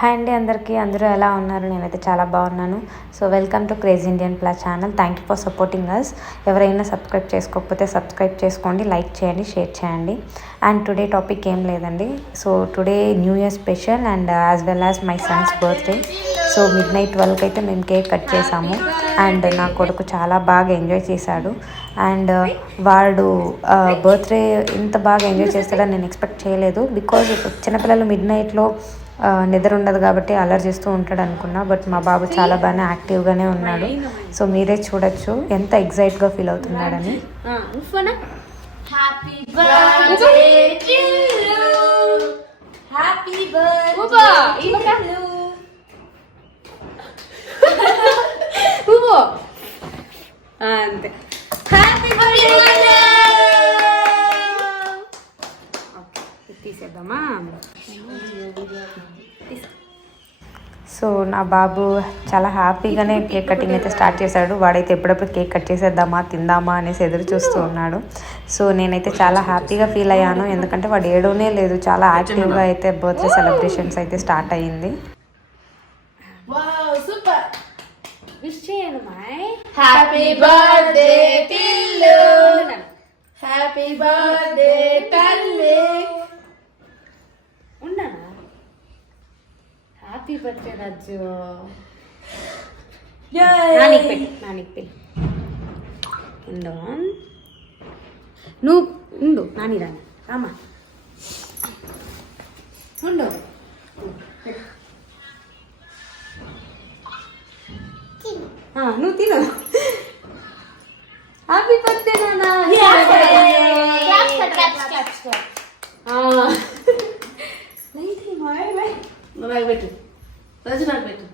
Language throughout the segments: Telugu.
హాయ్ అండి అందరికీ, అందరూ ఎలా ఉన్నారు? నేనైతే చాలా బాగున్నాను. So welcome to crazy Indian plus channel. Thank you for supporting us. ఎవరైనా సబ్స్క్రైబ్ చేసుకోకపోతే సబ్స్క్రైబ్ చేసుకోండి, లైక్ చేయండి, షేర్ చేయండి. అండ్ టుడే టాపిక్ ఏం లేదండి. So today new year special and as well as my son's birthday. So midnight 12కి అయితే మేము కేక్ కట్ చేసాము. అండ్ నా కొడుకు చాలా బాగా ఎంజాయ్ చేశాడు. అండ్ వాడు బర్త్డే ఇంత బాగా ఎంజాయ్ చేస్తాడని నేను ఎక్స్పెక్ట్ చేయలేదు. బికాజ్ చిన్నపిల్లలు మిడ్నైట్లో నిద్ర ఉండదు కాబట్టి అలర్ చేస్తూ ఉంటాడు అనుకున్నా. బట్ మా బాబు చాలా బాగా యాక్టివ్గానే ఉన్నాడు. సో మీరే చూడొచ్చు ఎంత ఎగ్జైట్గా ఫీల్ అవుతున్నాడని. అంతే. Happy birthday తీసేద్దామా? సో నా బాబు చాలా హ్యాపీగానే కేక్ కటింగ్ అయితే స్టార్ట్ చేశాడు. వాడైతే ఎప్పుడప్పుడు కేక్ కట్ చేసేద్దామా తిందామా అనేసి ఎదురు చూస్తూ ఉన్నాడు. సో నేనైతే చాలా హ్యాపీగా ఫీల్ అయ్యాను, ఎందుకంటే వాడు ఏడవనే లేదు. చాలా యాక్టివ్గా అయితే బర్త్డే సెలబ్రేషన్స్ అయితే స్టార్ట్ అయ్యింది. విష్ చేయను మాయ్. Happy birthday Tillu, happy birthday తల్లి. ఉన్నానా? Happy birthday Raju. నానికి పెట్టి ఉండు, నువ్వు ఉండు. నాని రాని రామా ఉండు. నువ్వు తిను. హ్యాపీ బర్త్డే నానా. నాకు పెట్టు రాజు, నాకు పెట్టు.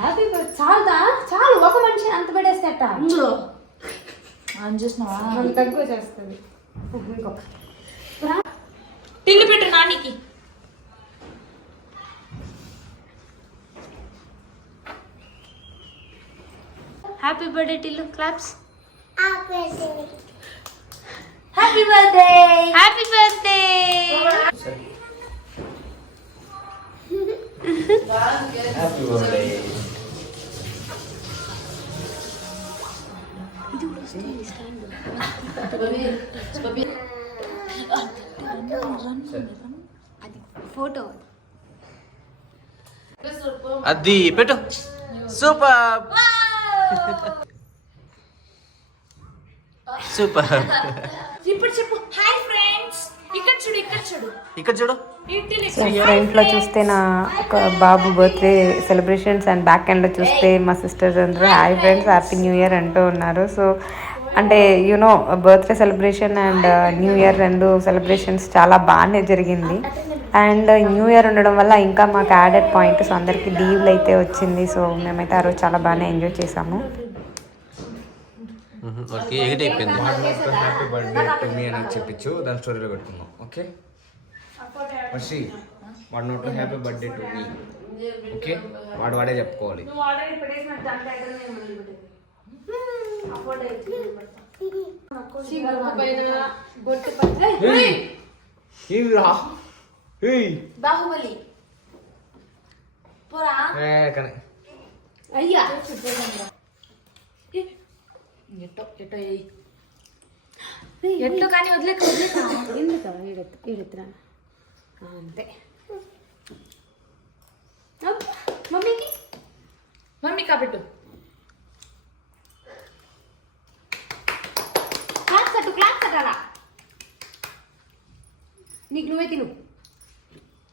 హ్యాపీ బర్త్డే చాలుదా? చాలు, ఒక మనిషి అంత పెట్టేస్తేట ఇందులో మనం తక్కువ చేస్తుంది. ఇంకో టిల్లు పెట్టు నానికి. Happy birthday Tillu. Claps. Happy birthday. Happy birthday. Happy birthday. Photo అది పెట్టు. Super super. ఇప్పుడు చెప్పు హాయ్ ఫ్రెండ్స్. ఇక్కడ చూడు, ఇక్కడ చూడు, ఇక్కడ చూడు. సో ఫ్రంట్లో చూస్తే నా ఒక బాబు బర్త్డే సెలబ్రేషన్స్ అండ్ బ్యాక్ ఎండ్లో చూస్తే మా సిస్టర్స్ అందరూ hi friends happy new year అంటూ ఉన్నారు. సో అంటే you know birthday celebration and new year రెండు సెలబ్రేషన్స్ చాలా బాగానే జరిగింది. అండ్ న్యూ ఇయర్ ఉండడం వల్ల ఇంకా మాకు యాడెడ్ పాయింట్. సో అందరికీ లీవ్లు అయితే వచ్చింది. సో మేమైతే ఆ రోజు చాలా బాగానే ఎంజాయ్ చేసాము. ఓకే, ఎగిట్ అయిపోయింది. హ్యాపీ బర్త్డే టు మీ అని చెప్పించు, దాని స్టోరీలో పెట్టుకుందాం. ఓకే వర్షి, వాడి నోట్లో happy birthday to me. Okay, వాడే చెప్పుకోవాలి. బాహుబలి పోరా అయ్యా. ఎట్టు కానీ వదిలేక ఎందుకు ఏడెత్తురా అంతే. మమ్మీకి మమ్మీ కాబట్టు. క్లాస్ అలా నీకు నువ్వే తిను.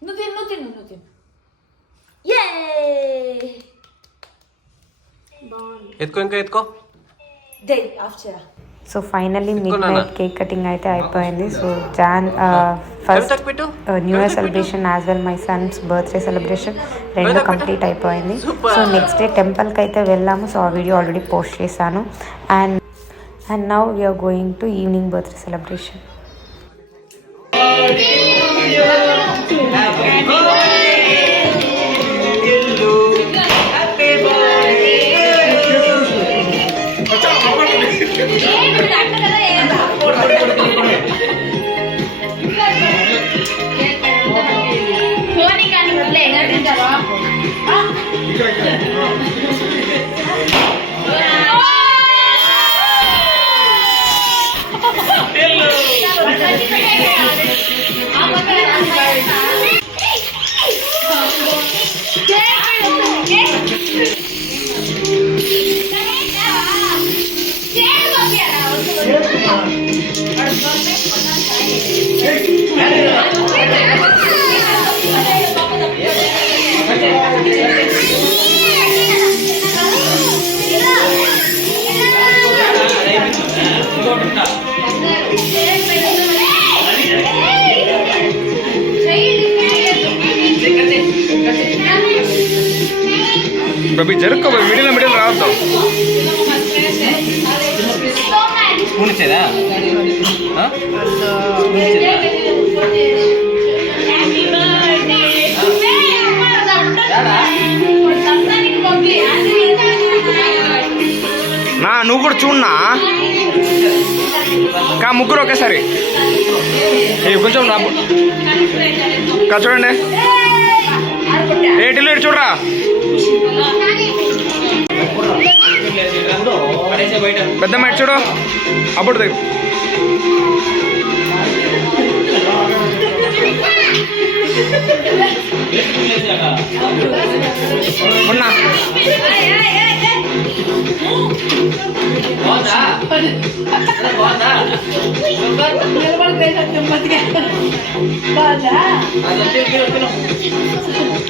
నువ్వు తిను, నువ్వు తిను, నువ్వు తిను. ఎత్తుకో, ఇంకా ఎత్తుకో. జై ఆఫ్ చేయరా. So finally mid cake cutting అయితే అయిపోయింది. So first new year celebration as well my son's birthday celebration రెండు కంప్లీట్ అయిపోయింది. సో నెక్స్ట్ డే టెంపుల్కి అయితే వెళ్ళాము. సో ఆ వీడియో ఆల్రెడీ పోస్ట్ చేశాను. And now we are going to evening birthday celebration. Babbi జరుక్కో మిడిల్ రావద్దాం. స్పూన్ ఇచ్చేదా? నా నువ్వు కూడా చూడనా కా ముగ్గురు ఒకేసారి కొంచెం కా చూడండి. ఏటిల్లు ఇటు చూడరా. పెద్ద మ్యాట్ చూడు అప్పుడు దగ్గర ఉన్నా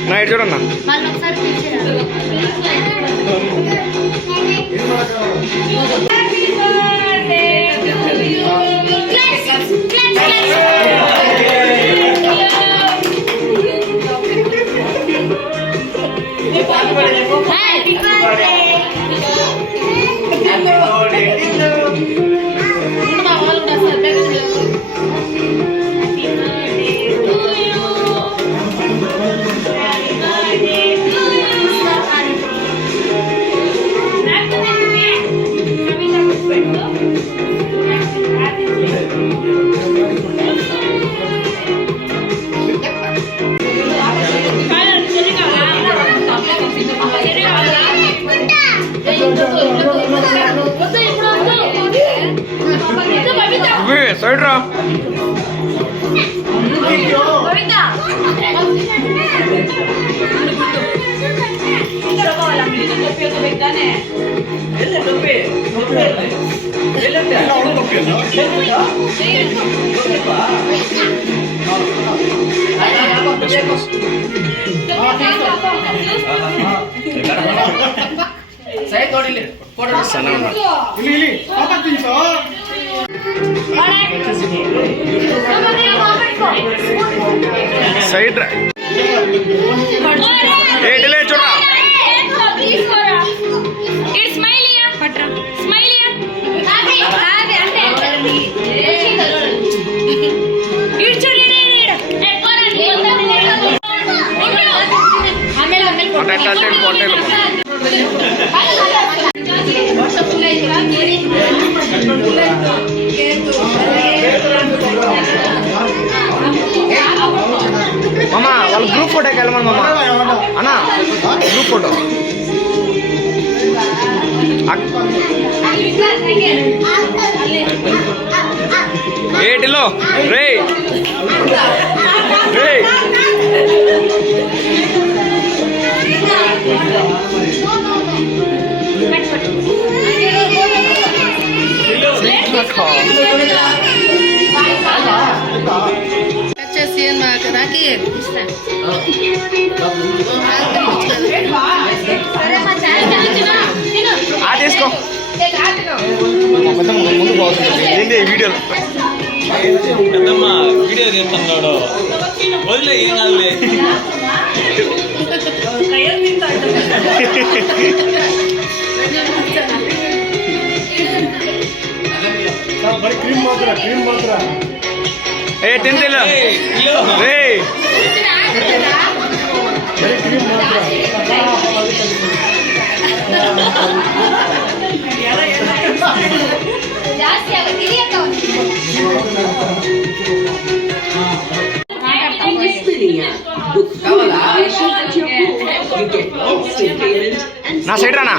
నా ఇటు చూడన్నా. సైడ్ రా. సైడ్ రా. ఏటిలే చూడరా. మామా వాళ్ళు గ్రూప్ ఫోటోకి వెళ్ళమని మామా అన్నా గ్రూప్ ఫోటో ఏటిలో రే రే తీసుకో ముందు బాగుంటుంది ఏంటి వీడియోలో పెద్దమ్మ వీడియో తీస్తున్నాడు వదిలే ఏం కాదులే. ఏ తింటేలో రే నా సైడ్ రానా.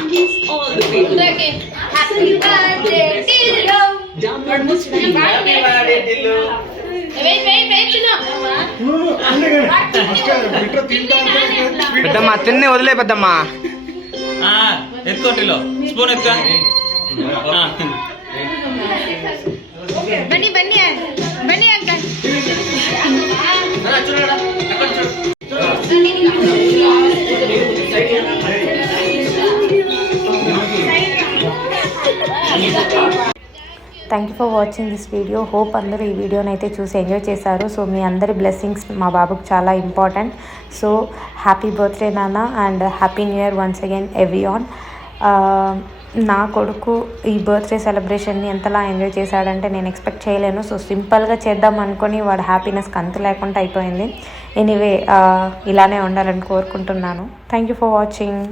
పెద్దమ్మా తిన్నే వదిలే పెద్దమ్మా. ఎత్తుకోటిలో స్పూన్ ఎత్తుకో. Bunny Bunny Bunny uncle thank you for watching this video. Hope అందరూ ఈ వీడియోని అయితే చూసి ఎంజాయ్ చేశారు. సో మీ అందరి బ్లెస్సింగ్స్ మా బాబుకి చాలా ఇంపార్టెంట్. సో హ్యాపీ బర్త్డే నాన్న and happy new year once again everyone. నా కొడుకు ఈ బర్త్డే సెలబ్రేషన్ని ఎంతలా ఎంజాయ్ చేశాడంటే నేను ఎక్స్పెక్ట్ చేయలేను. సో సింపుల్గా చేద్దాం అనుకొని వాడు హ్యాపీనెస్కి అంతు లేకుండా అయిపోయింది. ఎనీవే ఇలానే ఉండాలని కోరుకుంటున్నాను. Thank you for watching.